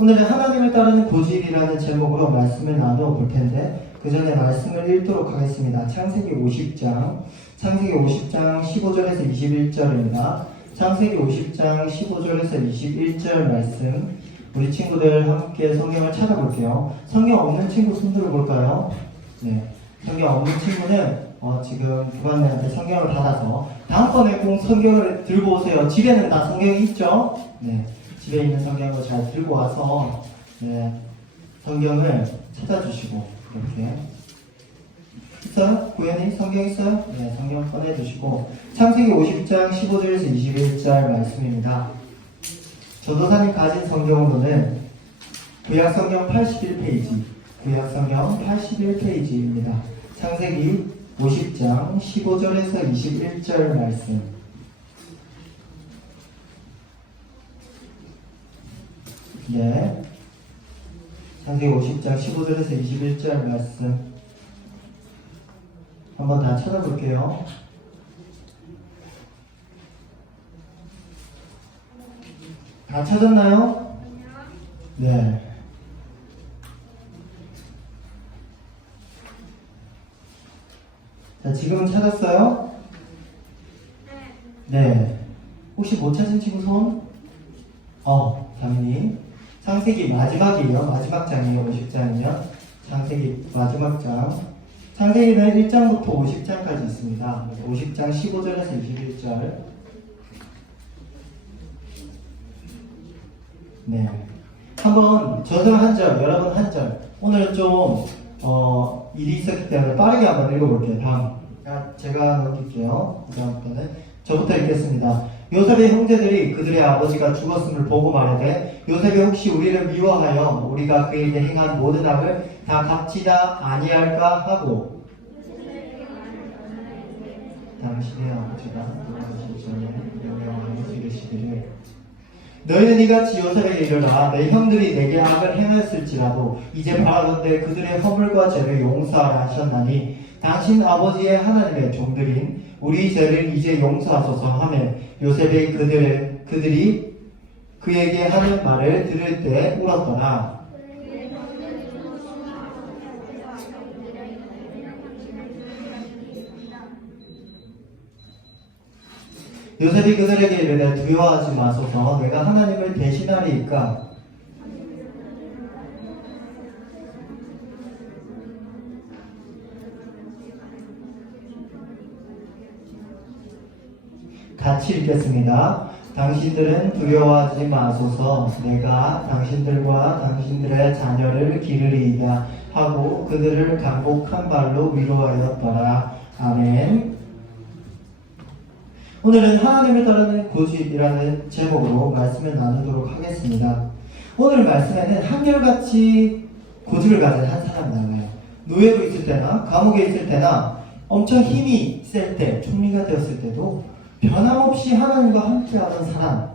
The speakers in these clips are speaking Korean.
오늘은 하나님을 따르는 고집이라는 제목으로 말씀을 나누어 볼 텐데 그 전에 말씀을 읽도록 하겠습니다. 창세기 50장 15절에서 21절입니다. 창세기 50장 15절에서 21절 말씀 우리 친구들 함께 성경을 찾아볼게요. 성경 없는 친구 손 들어볼까요? 네, 성경 없는 친구는 지금 부관님한테 성경을 받아서 다음번에 꼭 성경을 들고 오세요. 집에는 다 성경이 있죠? 네, 집에 있는 성경을 잘 들고 와서 성경을 찾아주시고 이렇게 있어요? 구현이 성경 있어요? 네, 성경 꺼내주시고 창세기 50장 15절에서 21절 말씀입니다. 전도사님 가진 성경으로는 구약성경 81페이지 구약성경 81페이지입니다. 창세기 50장 15절에서 21절 말씀 네, 창세기 50장 15절에서 21절 말씀 한번 다 찾아볼게요. 다 찾았나요? 네. 자, 지금은 찾았어요? 네. 혹시 못 찾은 친구 손? 당연히. 창세기 마지막이에요. 마지막 장이에요. 50장이면. 창세기 마지막 장. 창세기는 1장부터 50장까지 있습니다. 50장 15절에서 21절. 네. 한번 저서 한 절, 여러분 한 절. 오늘 좀 일이 있었기 때문에 빠르게 한번 읽어볼게요. 다음. 제가 넘길게요. 그 다음부터는 저부터 읽겠습니다. 요셉의 형제들이 그들의 아버지가 죽었음을 보고 말하되 요셉이 혹시 우리를 미워하여 우리가 그에게 행한 모든 악을 다 갚지다 아니할까 하고 당신의 아버지가 돌아가시기 전에 명령하여 이르시기를 너희는 이같이 요셉에게 이르라 내 형들이 내게 악을 행하였을지라도 이제 바라건대 그들의 허물과 죄를 용서하라 하셨나니 당신 아버지의 하나님의 종들인 우리 죄를 이제 용서하소서 하며 요셉이 그들이 그에게 하는 말을 들을 때 울었더라. 요셉이 그들에게 이르되 두려워하지 마소서 내가 하나님을 대신하리이까 같이 읽겠습니다. 당신들은 두려워하지 마소서 내가 당신들과 당신들의 자녀를 기르리이다 하고 그들을 강복한 발로 위로하였더라. 아멘. 오늘은 하나님을 따르는 고집이라는 제목으로 말씀을 나누도록 하겠습니다. 오늘 말씀에는 한결같이 고집을 가진 한 사람이 나와요. 노예로 있을 때나 감옥에 있을 때나 엄청 힘이 셀 때, 총리가 되었을 때도 변함없이 하나님과 함께하던 사람,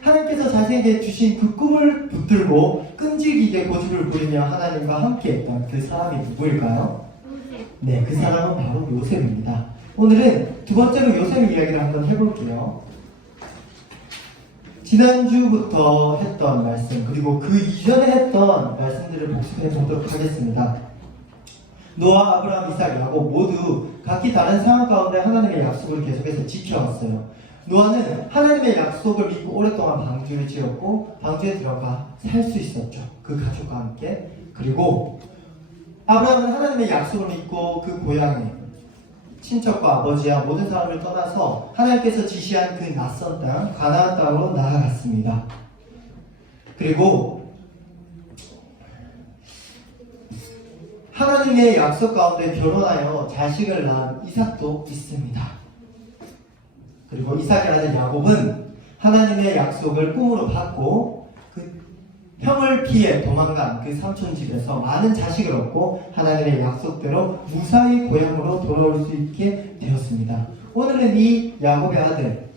하나님께서 자신에게 주신 그 꿈을 붙들고 끈질기게 고집을 부리며 하나님과 함께했던 그 사람이 누구일까요? 네, 그 사람은 바로 요셉입니다. 오늘은 두 번째로 요셉 이야기를 한번 해볼게요. 지난주부터 했던 말씀 그리고 그 이전에 했던 말씀들을 복습해 보도록 하겠습니다. 노아, 아브라함, 이삭, 야곱 모두 각기 다른 상황 가운데 하나님의 약속을 계속해서 지켜왔어요. 노아는 하나님의 약속을 믿고 오랫동안 방주를 지었고 방주에 들어가 살 수 있었죠. 그 가족과 함께. 그리고 아브라함은 하나님의 약속을 믿고 그 고향에 친척과 아버지와 모든 사람을 떠나서 하나님께서 지시한 그 낯선 땅 가나안 땅으로 나아갔습니다. 그리고 하나님의 약속 가운데 결혼하여 자식을 낳은 이삭도 있습니다. 그리고 이삭의 아들 야곱은 하나님의 약속을 꿈으로 받고 그 형을 피해 도망간 그 삼촌 집에서 많은 자식을 얻고 하나님의 약속대로 무사히 고향으로 돌아올 수 있게 되었습니다. 오늘은 이 야곱의 아들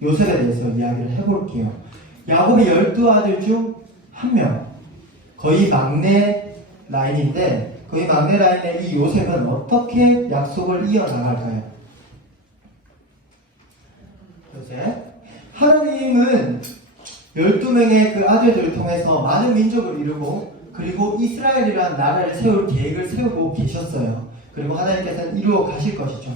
요셉에 대해서 이야기를 해볼게요. 야곱의 12아들 중 한 명, 거의 막내 라인인데 거의 막내 라인의 이 요셉은 어떻게 약속을 이어나갈까요? 요셉, 하나님은 12명의 그 아들들을 통해서 많은 민족을 이루고 그리고 이스라엘이라는 나라를 세울 계획을 세우고 계셨어요. 그리고 하나님께서는 이루어 가실 것이죠.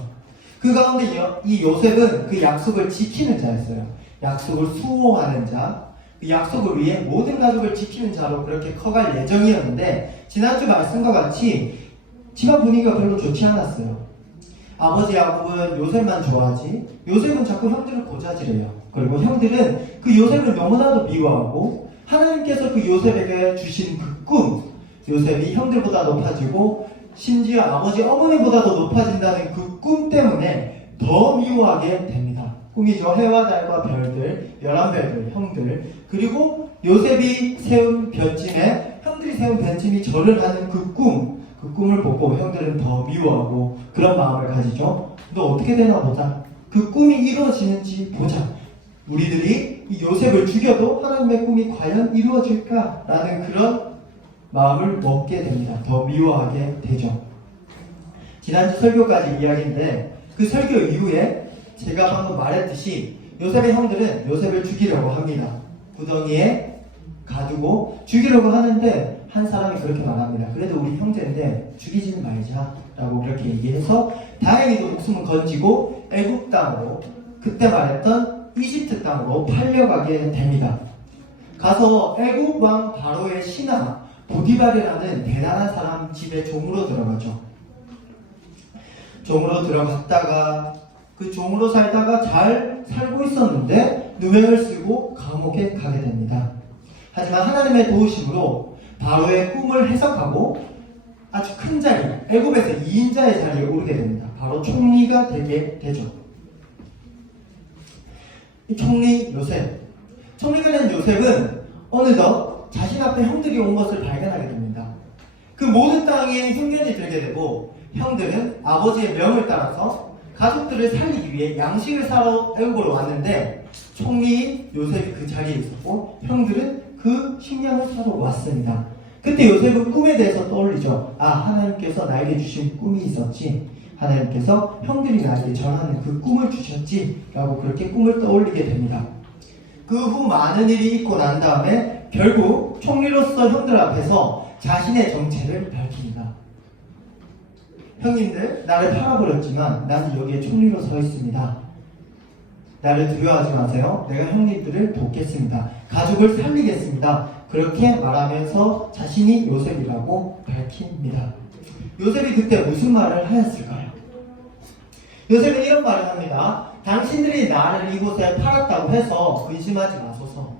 그 가운데 이 요셉은 그 약속을 지키는 자였어요. 약속을 수호하는 자, 그 약속을 위해 모든 가족을 지키는 자로 그렇게 커갈 예정이었는데 지난주 말씀과 같이 집안 분위기가 별로 좋지 않았어요. 아버지 야곱은 요셉만 좋아하지 요셉은 자꾸 형들을 고자질해요. 그리고 형들은 그 요셉을 너무나도 미워하고 하나님께서 그 요셉에게 주신 그 꿈, 요셉이 형들보다 높아지고 심지어 아버지 어머니보다도 높아진다는 그 꿈 때문에 더 미워하게 됩니다. 꿈이죠. 해와 달과 별들, 11별들, 형들, 그리고 요셉이 세운 벼찜에 형들이 세운 벼찜이 절을 하는 그 꿈을 보고 형들은 더 미워하고 그런 마음을 가지죠. 너 어떻게 되나 보자. 그 꿈이 이루어지는지 보자. 우리들이 이 요셉을 죽여도 하나님의 꿈이 과연 이루어질까라는 그런 마음을 먹게 됩니다. 더 미워하게 되죠. 지난주 설교까지 이야기인데 그 설교 이후에 제가 방금 말했듯이 요셉의 형들은 요셉을 죽이려고 합니다. 구덩이에 가두고 죽이려고 하는데 한 사람이 그렇게 말합니다. 그래도 우리 형제인데 죽이지는 말자 라고 그렇게 얘기해서 다행히도 목숨은 건지고 애굽 땅으로 그때 말했던 이집트 땅으로 팔려가게 됩니다. 가서 애굽 왕 바로의 신하 보디발이라는 대단한 사람 집에 종으로 들어가죠. 종으로 들어갔다가 그 종으로 살다가 잘 살고 있었는데 누명을 쓰고 감옥에 가게 됩니다. 하지만 하나님의 도우심으로 바로의 꿈을 해석하고 아주 큰 자리, 애굽에서 2인자의 자리에 오르게 됩니다. 바로 총리가 되게 되죠. 이 총리 요셉. 총리가 된 요셉은 어느덧 자신 앞에 형들이 온 것을 발견하게 됩니다. 그 모든 땅에 흉년이 들게 되고 형들은 아버지의 명을 따라서 가족들을 살리기 위해 양식을 사러 애굽으로 왔는데 총리인 요셉이 그 자리에 있었고 형들은 그 식량을 사러 왔습니다. 그때 요셉은 꿈에 대해서 떠올리죠. 아, 하나님께서 나에게 주신 꿈이 있었지. 하나님께서 형들이 나에게 전하는 그 꿈을 주셨지. 라고 그렇게 꿈을 떠올리게 됩니다. 그 후 많은 일이 있고 난 다음에 결국 총리로서 형들 앞에서 자신의 정체를 밝힙니다. 형님들, 나를 팔아버렸지만 나는 여기에 총리로 서 있습니다. 나를 두려워하지 마세요. 내가 형님들을 돕겠습니다. 가족을 살리겠습니다. 그렇게 말하면서 자신이 요셉이라고 밝힙니다. 요셉이 그때 무슨 말을 하였을까요? 요셉은 이런 말을 합니다. 당신들이 나를 이곳에 팔았다고 해서 근심하지 마소서.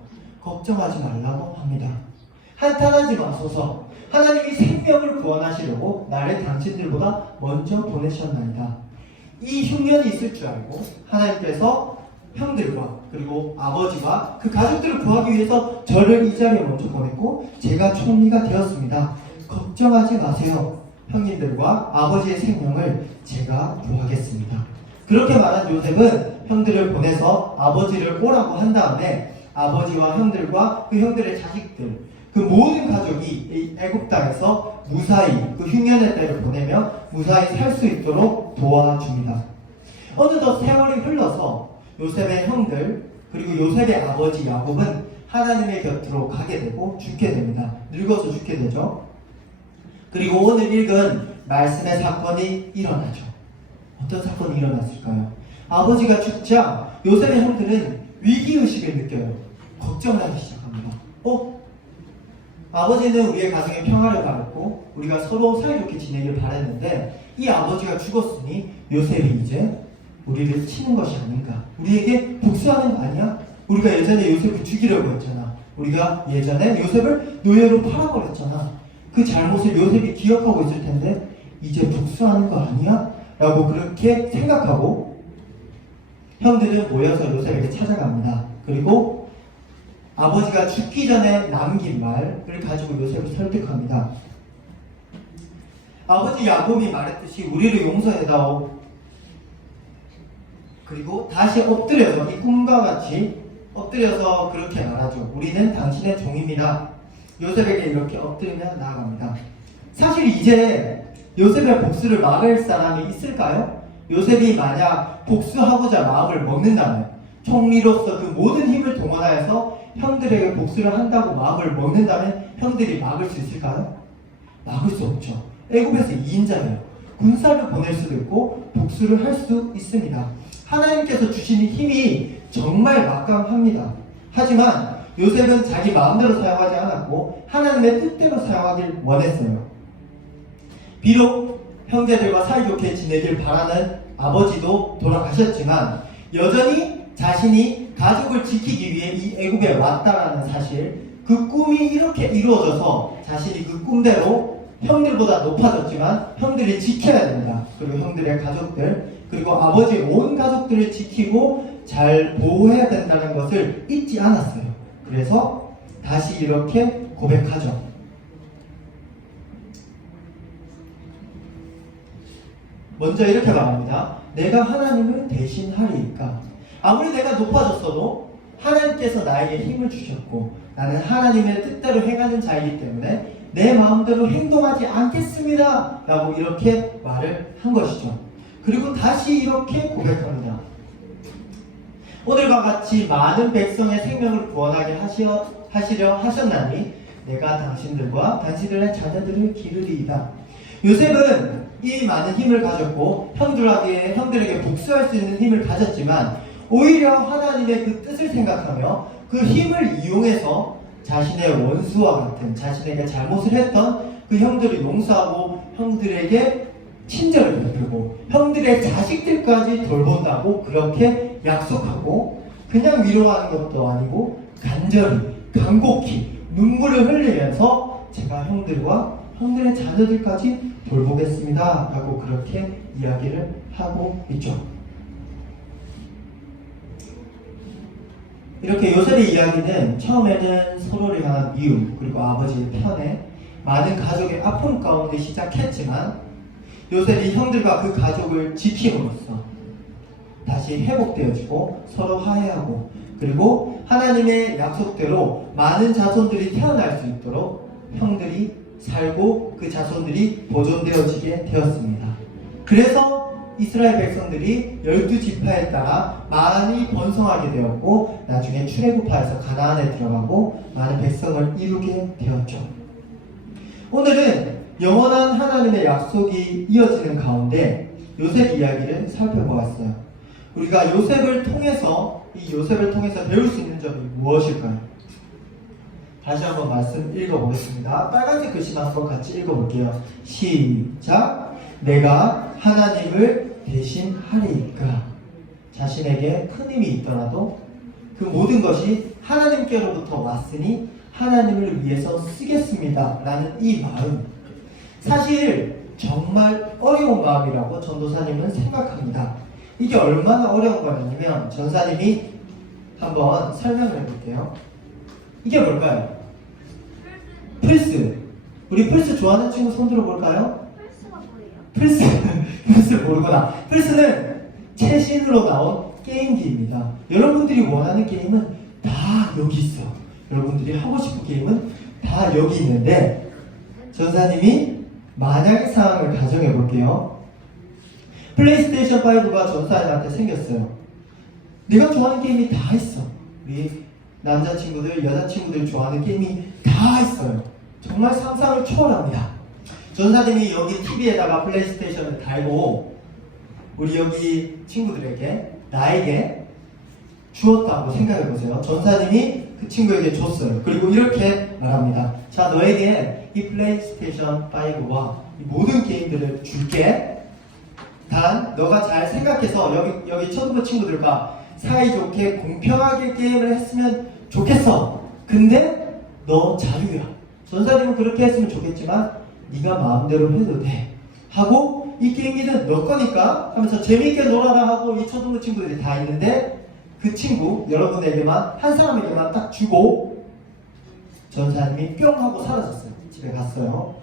걱정하지 말라고 합니다. 한탄하지 마소서. 하나님이 생명을 구원하시려고 나를 당신들보다 먼저 보내셨나이다. 이 흉년이 있을 줄 알고 하나님께서 형들과 그리고 아버지와 그 가족들을 구하기 위해서 저를 이 자리에 먼저 보냈고 제가 총리가 되었습니다. 걱정하지 마세요. 형님들과 아버지의 생명을 제가 구하겠습니다. 그렇게 말한 요셉은 형들을 보내서 아버지를 오라고 한 다음에 아버지와 형들과 그 형들의 자식들 그 모든 가족이 이 애굽 땅에서 무사히 그 흉년의 때를 보내며 무사히 살 수 있도록 도와줍니다. 어느덧 세월이 흘러서 요셉의 형들 그리고 요셉의 아버지 야곱은 하나님의 곁으로 가게 되고 죽게 됩니다. 늙어서 죽게 되죠. 그리고 오늘 읽은 말씀의 사건이 일어나죠. 어떤 사건이 일어났을까요? 아버지가 죽자 요셉의 형들은 위기의식을 느껴요. 걱정을 하기 시작합니다. 아버지는 우리의 가정에 평화를 바랐고 우리가 서로 사이좋게 지내길 바랬는데 이 아버지가 죽었으니 요셉이 이제 우리를 치는 것이 아닌가, 우리에게 복수하는 거 아니야? 우리가 예전에 요셉을 죽이려고 했잖아. 우리가 예전에 요셉을 노예로 팔아버렸잖아. 그 잘못을 요셉이 기억하고 있을 텐데 이제 복수하는 거 아니야? 라고 그렇게 생각하고 형들은 모여서 요셉에게 찾아갑니다. 그리고 아버지가 죽기 전에 남긴 말을 가지고 요셉을 설득합니다. 아버지 야곱이 말했듯이 우리를 용서해다오. 그리고 다시 엎드려서 이 꿈과 같이 엎드려서 그렇게 말하죠. 우리는 당신의 종입니다. 요셉에게 이렇게 엎드리며 나아갑니다. 사실 이제 요셉의 복수를 막을 사람이 있을까요? 요셉이 만약 복수하고자 마음을 먹는다면 총리로서 그 모든 힘을 동원하여서 형들에게 복수를 한다고 마음을 먹는다면 형들이 막을 수 있을까요? 막을 수 없죠. 애굽에서 2인자예요. 군사를 보낼 수도 있고 복수를 할 수 있습니다. 하나님께서 주시는 힘이 정말 막강합니다. 하지만 요셉은 자기 마음대로 사용하지 않았고 하나님의 뜻대로 사용하길 원했어요. 비록 형제들과 사이좋게 지내길 바라는 아버지도 돌아가셨지만 여전히 자신이 가족을 지키기 위해 이 애굽에 왔다라는 사실, 그 꿈이 이렇게 이루어져서 자신이 그 꿈대로 형들보다 높아졌지만 형들이 지켜야 됩니다. 그리고 형들의 가족들, 그리고 아버지의 온 가족들을 지키고 잘 보호해야 된다는 것을 잊지 않았어요. 그래서 다시 이렇게 고백하죠. 먼저 이렇게 말합니다. 내가 하나님을 대신하리이까. 아무리 내가 높아졌어도 하나님께서 나에게 힘을 주셨고 나는 하나님의 뜻대로 행하는 자이기 때문에 내 마음대로 행동하지 않겠습니다 라고 이렇게 말을 한 것이죠. 그리고 다시 이렇게 고백합니다. 오늘과 같이 많은 백성의 생명을 구원하게 하시려 하셨나니 내가 당신들과 당신들의 자녀들을 기르리이다. 요셉은 이 많은 힘을 가졌고 형들에게 복수할 수 있는 힘을 가졌지만 오히려 하나님의 그 뜻을 생각하며 그 힘을 이용해서 자신의 원수와 같은, 자신에게 잘못을 했던 그 형들을 용서하고 형들에게 친절을 베풀고 형들의 자식들까지 돌본다고 그렇게 약속하고, 그냥 위로하는 것도 아니고 간절히 간곡히 눈물을 흘리면서 제가 형들과 형들의 자녀들까지 돌보겠습니다 라고 그렇게 이야기를 하고 있죠. 이렇게 요셉의 이야기는 처음에는 서로를 향한 미움, 그리고 아버지의 편애, 많은 가족의 아픔 가운데 시작했지만 요셉이 형들과 그 가족을 지킴으로써 다시 회복되어지고 서로 화해하고, 그리고 하나님의 약속대로 많은 자손들이 태어날 수 있도록 형들이 살고 그 자손들이 보존되어지게 되었습니다. 그래서 이스라엘 백성들이 12지파에 따라 많이 번성하게 되었고 나중에 출애굽하여서 가나안에 들어가고 많은 백성을 이루게 되었죠. 오늘은 영원한 하나님의 약속이 이어지는 가운데 요셉 이야기를 살펴보았어요. 우리가 요셉을 통해서 배울 수 있는 점이 무엇일까요? 다시 한번 말씀 읽어보겠습니다. 빨간색 글씨만 한번 같이 읽어볼게요. 시작. 내가 하나님을 대신하리이까. 자신에게 큰 힘이 있더라도 그 모든 것이 하나님께로부터 왔으니 하나님을 위해서 쓰겠습니다 라는 이 마음, 사실 정말 어려운 마음이라고 전도사님은 생각합니다. 이게 얼마나 어려운 거냐면 전사님이 한번 설명을 해볼게요. 이게 뭘까요? 플스. 우리 플스 좋아하는 친구 손 들어볼까요? 플스가 뭐예요? 플스를 모르구나. 플스는 최신으로 나온 게임기입니다. 여러분들이 원하는 게임은 다 여기 있어. 여러분들이 하고 싶은 게임은 다 여기 있는데, 전사님이 만약의 상황을 가정해 볼게요. 플레이스테이션 5가 전사님한테 생겼어요. 내가 좋아하는 게임이 다 있어. 우리 남자친구들, 여자친구들 좋아하는 게임이 다 있어요. 정말 상상을 초월합니다. 전사님이 여기 TV에다가 플레이스테이션을 달고 우리 여기 친구들에게, 나에게 주었다고 생각해보세요. 전사님이 그 친구에게 줬어요. 그리고 이렇게 말합니다. 자, 너에게 이 플레이스테이션 5와 이 모든 게임들을 줄게. 단 너가 잘 생각해서 여기 초등부 친구들과 사이좋게 공평하게 게임을 했으면 좋겠어. 근데 너 자유야. 전사님은 그렇게 했으면 좋겠지만 네가 마음대로 해도 돼 하고, 이 게임기는 너 거니까 하면서 재미있게 놀아라 하고 이 초등부 친구들이 다 있는데 그 친구 여러분에게만, 한 사람에게만 딱 주고 전사님이 뿅 하고 사라졌어요. 집에 갔어요.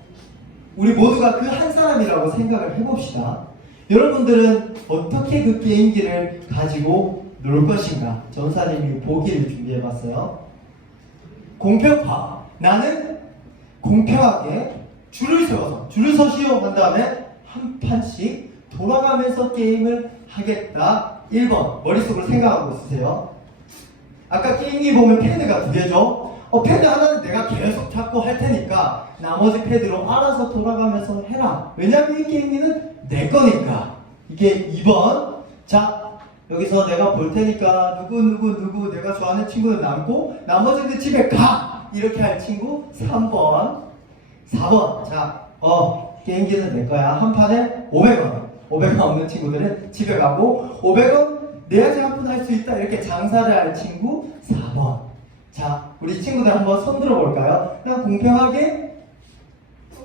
우리 모두가 그 한 사람이라고 생각을 해봅시다. 여러분들은 어떻게 그 게임기를 가지고 놀 것인가? 전사님이 보기를 준비해봤어요. 공평파. 나는 공평하게 줄을 서시오 한 다음에 한 판씩 돌아가면서 게임을 하겠다. 1번 머릿속으로 생각하고 있으세요. 아까 게임기 보면 패드가 2개죠? 패드 하나는 내가 계속 잡고 할 테니까 나머지 패드로 알아서 돌아가면서 해라. 왜냐면 이 게임기는 내 거니까. 이게 2번. 자, 여기서 내가 볼 테니까 누구 내가 좋아하는 친구는 남고 나머지는 집에 가! 이렇게 할 친구 3번. 4번. 자, 게임기는 내 거야. 한 판에 500원. 500원 없는 친구들은 집에 가고 500원 내야지 한 푼 할 수 있다. 이렇게 장사를 할 친구 4번. 자, 우리 친구들 한번 손 들어볼까요? 그냥 공평하게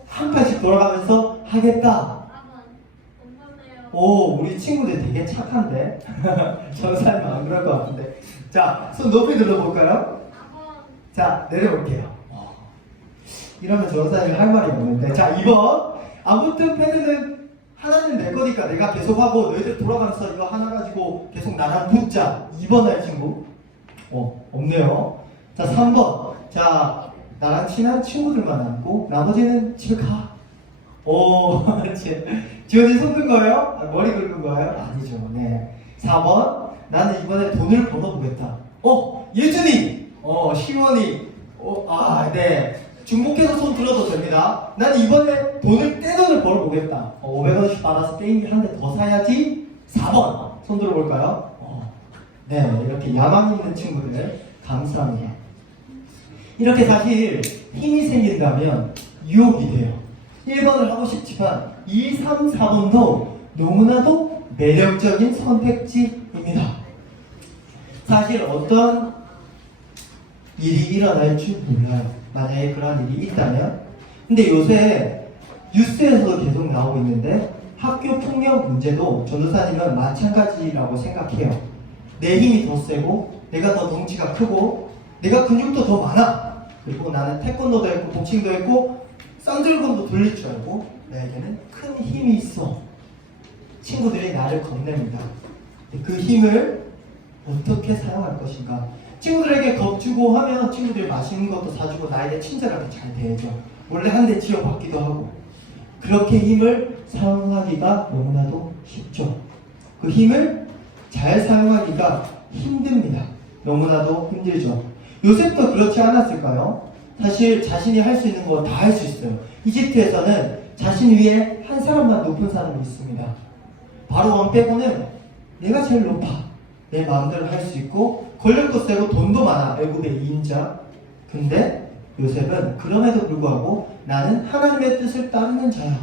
한 판씩 돌아가면서 하겠다. 오, 우리 친구들 되게 착한데? 전사님 안 그럴 것 같은데. 자, 손 높이 들어볼까요? 자, 내려올게요. 이러면 전사님이 할 말이 없는데. 자, 2번. 아무튼 패드는 하나는 내 거니까 내가 계속 하고 너희들 돌아가면서 이거 하나 가지고 계속 나랑 붙자. 2번 할 친구. 없네요. 자, 3번. 자, 나랑 친한 친구들만 남고 나머지는 집에 가. 오, 지원이 손 든 거예요? 머리 긁은 거예요? 아니죠. 네. 4번. 나는 이번에 돈을 벌어보겠다. 예준이! 시원이! 네. 중복해서 손 들어도 됩니다. 나는 이번에 떼돈을 벌어보겠다. 500원씩 받아서 게임기 한 대 더 사야지. 4번. 손 들어볼까요? 네. 이렇게 야망 있는 친구들. 감사합니다. 이렇게 사실 힘이 생긴다면 유혹이 돼요. 1번을 하고 싶지만 2, 3, 4번도 너무나도 매력적인 선택지입니다. 사실 어떤 일이 일어날 줄 몰라요. 만약에 그런 일이 있다면. 근데 요새 뉴스에서도 계속 나오고 있는데 학교 폭력 문제도 전도사님은 마찬가지라고 생각해요. 내 힘이 더 세고 내가 더 덩치가 크고 내가 근육도 더 많아. 그리고 나는 태권도도 했고 복싱도 했고 쌍절곤도 돌릴 줄 알고 나에게는 큰 힘이 있어. 친구들이 나를 겁냅니다. 그 힘을 어떻게 사용할 것인가. 친구들에게 겁주고 하면 친구들이 맛있는 것도 사주고 나에게 친절하게 잘 대해줘. 원래 한 대 지어받기도 하고. 그렇게 힘을 사용하기가 너무나도 쉽죠. 그 힘을 잘 사용하기가 힘듭니다. 너무나도 힘들죠. 요셉도 그렇지 않았을까요? 사실 자신이 할 수 있는 거 다 할 수 있어요. 이집트에서는 자신 위에 한 사람만 높은 사람이 있습니다. 바로 왕 빼고는 내가 제일 높아. 내 마음대로 할 수 있고 권력도 세고 돈도 많아. 애굽의 2인자. 근데 요셉은 그럼에도 불구하고 나는 하나님의 뜻을 따르는 자야.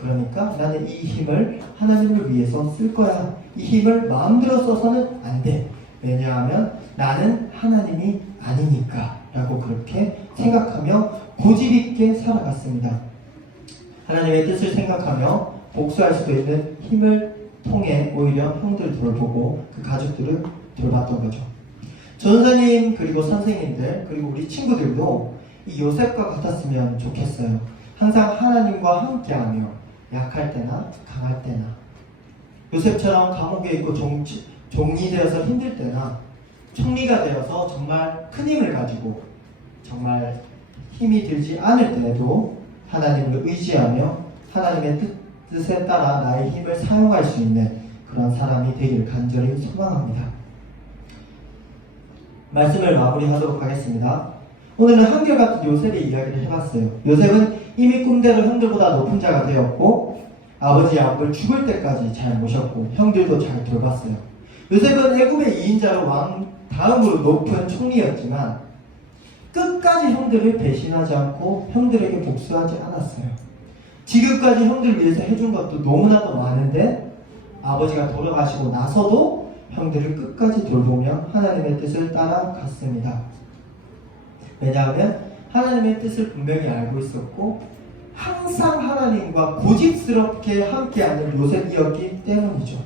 그러니까 나는 이 힘을 하나님을 위해서 쓸 거야. 이 힘을 마음대로 써서는 안 돼. 왜냐하면 나는 하나님이 아니니까 라고 그렇게 생각하며 고집 있게 살아갔습니다. 하나님의 뜻을 생각하며 복수할 수도 있는 힘을 통해 오히려 형들 돌보고 그 가족들을 돌봤던 거죠. 전사님 그리고 선생님들 그리고 우리 친구들도 이 요셉과 같았으면 좋겠어요. 항상 하나님과 함께하며 약할 때나 강할 때나 요셉처럼 감옥에 있고 종이 되어서 힘들 때나 총리가 되어서 정말 큰 힘을 가지고 정말 힘이 들지 않을 때에도 하나님을 의지하며 하나님의 뜻에 따라 나의 힘을 사용할 수 있는 그런 사람이 되기를 간절히 소망합니다. 말씀을 마무리하도록 하겠습니다. 오늘은 한결같은 요셉의 이야기를 해봤어요. 요셉은 이미 꿈대로 형들보다 높은 자가 되었고 아버지 야곱을 죽을 때까지 잘 모셨고 형들도 잘 돌봤어요. 요셉은 애굽의 2인자로 왕 다음으로 높은 총리였지만 끝까지 형들을 배신하지 않고 형들에게 복수하지 않았어요. 지금까지 형들 위해서 해준 것도 너무나도 많은데 아버지가 돌아가시고 나서도 형들을 끝까지 돌보며 하나님의 뜻을 따라갔습니다. 왜냐하면 하나님의 뜻을 분명히 알고 있었고 항상 하나님과 고집스럽게 함께하는 요셉이었기 때문이죠.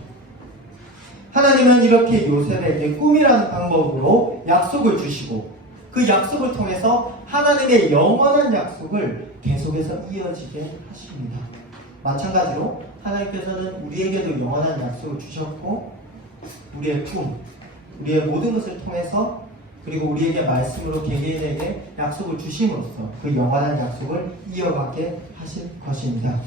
하나님은 이렇게 요셉에게 꿈이라는 방법으로 약속을 주시고 그 약속을 통해서 하나님의 영원한 약속을 계속해서 이어지게 하십니다. 마찬가지로 하나님께서는 우리에게도 영원한 약속을 주셨고 우리의 꿈, 우리의 모든 것을 통해서 그리고 우리에게 말씀으로 개개인에게 약속을 주심으로써 그 영원한 약속을 이어가게 하실 것입니다.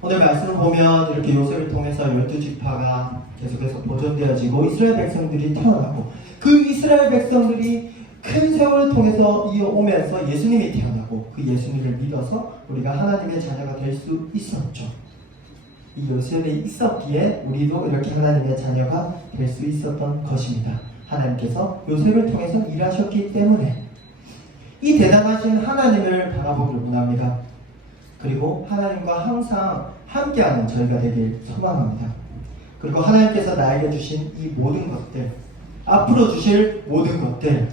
오늘 말씀을 보면 이렇게 요셉을 통해서 12지파가 계속해서 보존되어지고 이스라엘 백성들이 태어나고 그 이스라엘 백성들이 큰 세월을 통해서 이어오면서 예수님이 태어나고 그 예수님을 믿어서 우리가 하나님의 자녀가 될 수 있었죠. 이 요셉이 있었기에 우리도 이렇게 하나님의 자녀가 될 수 있었던 것입니다. 하나님께서 요셉을 통해서 일하셨기 때문에 이 대단하신 하나님을 바라보길 원합니다. 그리고 하나님과 항상 함께하는 저희가 되길 소망합니다. 그리고 하나님께서 나에게 주신 이 모든 것들, 앞으로 주실 모든 것들,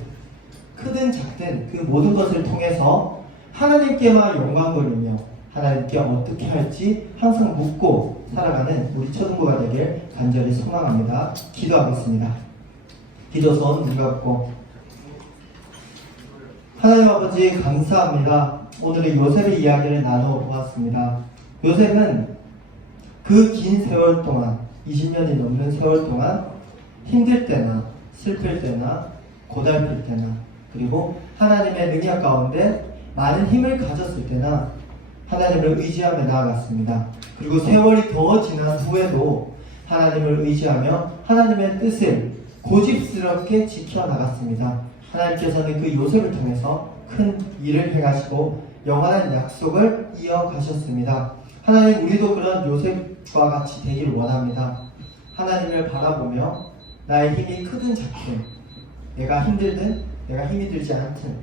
크든 작든 그 모든 것을 통해서 하나님께만 영광 돌리며 하나님께 어떻게 할지 항상 묻고 살아가는 우리 초등부가 되길 간절히 소망합니다. 기도하겠습니다. 기도선 눈 감고. 하나님 아버지 감사합니다. 오늘의 요셉의 이야기를 나누어 보았습니다. 요셉은 그 긴 세월 동안 20년이 넘는 세월 동안 힘들 때나 슬플 때나 고달플 때나 그리고 하나님의 능력 가운데 많은 힘을 가졌을 때나 하나님을 의지하며 나아갔습니다. 그리고 세월이 더 지난 후에도 하나님을 의지하며 하나님의 뜻을 고집스럽게 지켜나갔습니다. 하나님께서는 그 요셉을 통해서 큰 일을 행하시고 영원한 약속을 이어가셨습니다. 하나님, 우리도 그런 요셉과 같이 되길 원합니다. 하나님을 바라보며 나의 힘이 크든 작든, 내가 힘들든 내가 힘이 들지 않든,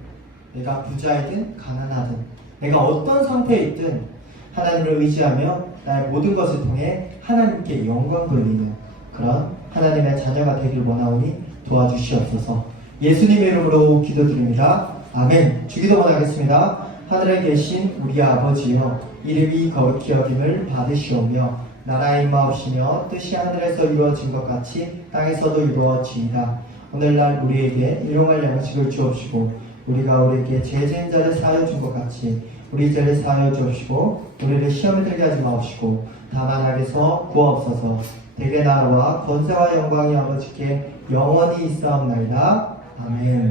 내가 부자이든 가난하든, 내가 어떤 상태에 있든 하나님을 의지하며 나의 모든 것을 통해 하나님께 영광 돌리는 그런 하나님의 자녀가 되길 원하오니 도와주시옵소서. 예수님의 이름으로 기도드립니다. 아멘. 주기도문 하겠습니다. 하늘에 계신 우리 아버지여, 이름이 거룩히 여김을 받으시오며 나라의 임하옵시며 뜻이 하늘에서 이루어진 것 같이 땅에서도 이루어지이다. 오늘날 우리에게 일용할 양식을 주옵시고 우리가 우리에게 죄진 자를 사하여 준 것 같이 우리 죄를 사하여 주옵시고 우리를 시험에 들게 하지 마옵시고 다만 악에서 구하옵소서. 대개 나라와 권세와 영광이 아버지께 영원히 있사옵나이다. 아멘.